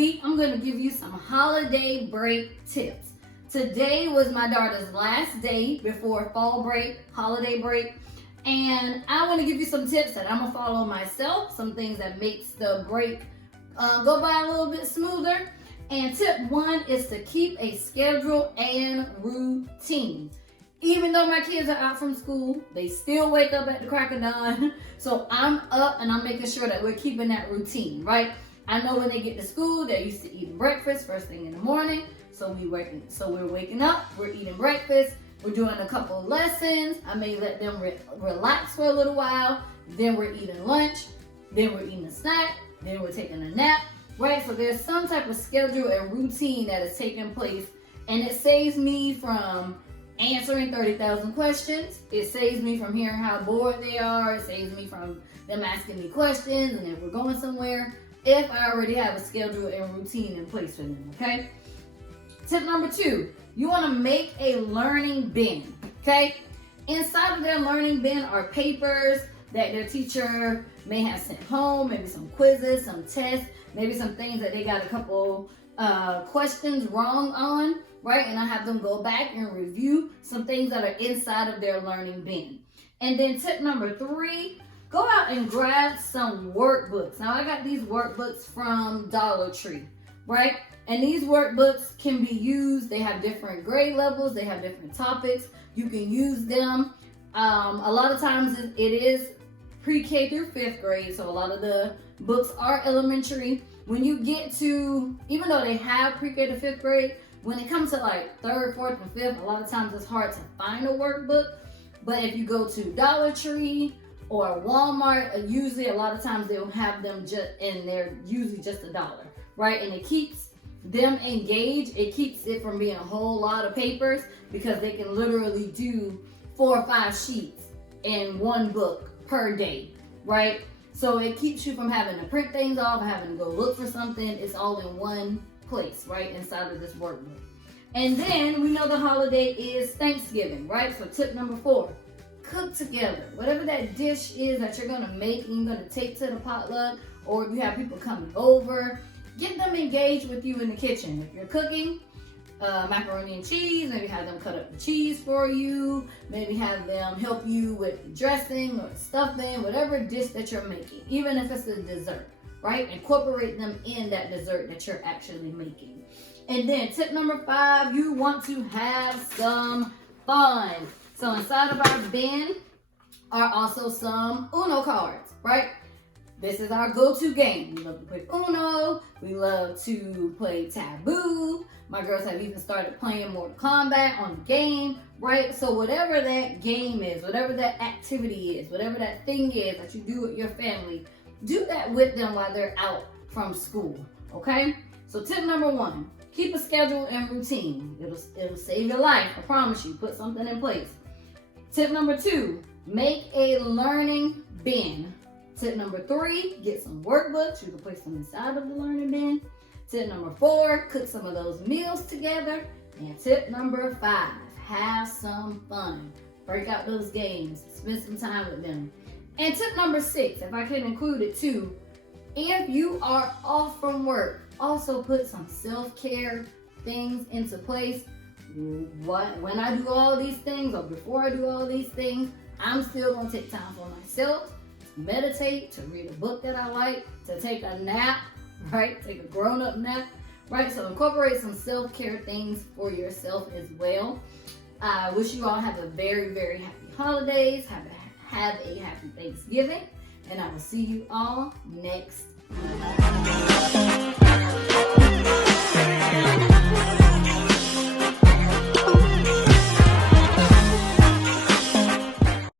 week, I'm going to give you some holiday break tips. Today was my daughter's last day before fall break, holiday break. And I want to give you some tips that I'm going to follow myself, some things that makes the break go by a little bit smoother. And tip 1 is to keep a schedule and routine. Even though my kids are out from school, they still wake up at the crack of dawn. So I'm up and I'm making sure that we're keeping that routine, right? I know when they get to school, they're used to eating breakfast first thing in the morning. So we're waking up, we're eating breakfast, we're doing a couple of lessons. I may let them relax for a little while. Then we're eating lunch, then we're eating a snack, then we're taking a nap, right? So there's some type of schedule and routine that is taking place, and it saves me from answering 30,000 questions. It saves me from hearing how bored they are. It saves me from them asking me questions and if we're going somewhere, if I already have a schedule and routine in place for them, okay? Tip number 2, you want to make a learning bin, okay? Inside of their learning bin are papers that their teacher may have sent home, maybe some quizzes, some tests, maybe some things that they got a couple questions wrong on, right? And I have them go back and review some things that are inside of their learning bin. And then tip number 3, go out and grab some workbooks. Now I got these workbooks from Dollar Tree, right? And these workbooks can be used. They have different grade levels. They have different topics. You can use them. A lot of times it is pre-K through 5th grade. So a lot of the books are elementary. When you get to, even though they have pre-K to 5th grade, when it comes to like 3rd, 4th, and 5th, a lot of times it's hard to find a workbook. But if you go to Dollar Tree or Walmart, usually a lot of times they'll have them and they're usually just $1, right? And it keeps them engaged. It keeps it from being a whole lot of papers because they can literally do 4 or 5 sheets in one book per day, right? So it keeps you from having to print things off, having to go look for something. It's all in one place, right, inside of this workbook. And then we know the holiday is Thanksgiving, right? So tip number 4, cook together. Whatever that dish is that you're gonna make and you're gonna take to the potluck, or if you have people coming over, get them engaged with you in the kitchen. If you're cooking macaroni and cheese, maybe have them cut up the cheese for you, maybe have them help you with the dressing or stuffing, whatever dish that you're making, even if it's a dessert, right? Incorporate them in that dessert that you're actually making. And then tip number 5, you want to have some fun. So inside of our bin are also some Uno cards, right? This is our go-to game. We love to play Uno. We love to play Taboo. My girls have even started playing Mortal Kombat on the game, right? So whatever that game is, whatever that activity is, whatever that thing is that you do with your family, do that with them while they're out from school, okay? So tip number 1, keep a schedule and routine. It'll save your life, I promise you. Put something in place. Tip number 2, make a learning bin. Tip number 3, get some workbooks. You can place them inside of the learning bin. Tip number 4, cook some of those meals together. And tip number 5, have some fun. Break out those games. Spend some time with them. And tip number 6, if I can include it too, if you are off from work, also put some self-care things into place. When I do all these things, or before I do all these things, I'm still gonna take time for myself, to meditate, to read a book that I like, to take a nap, right? Take a grown-up nap, right? So incorporate some self-care things for yourself as well. I wish you all have a very, very happy holidays. Have a happy Thanksgiving, and I will see you all next week.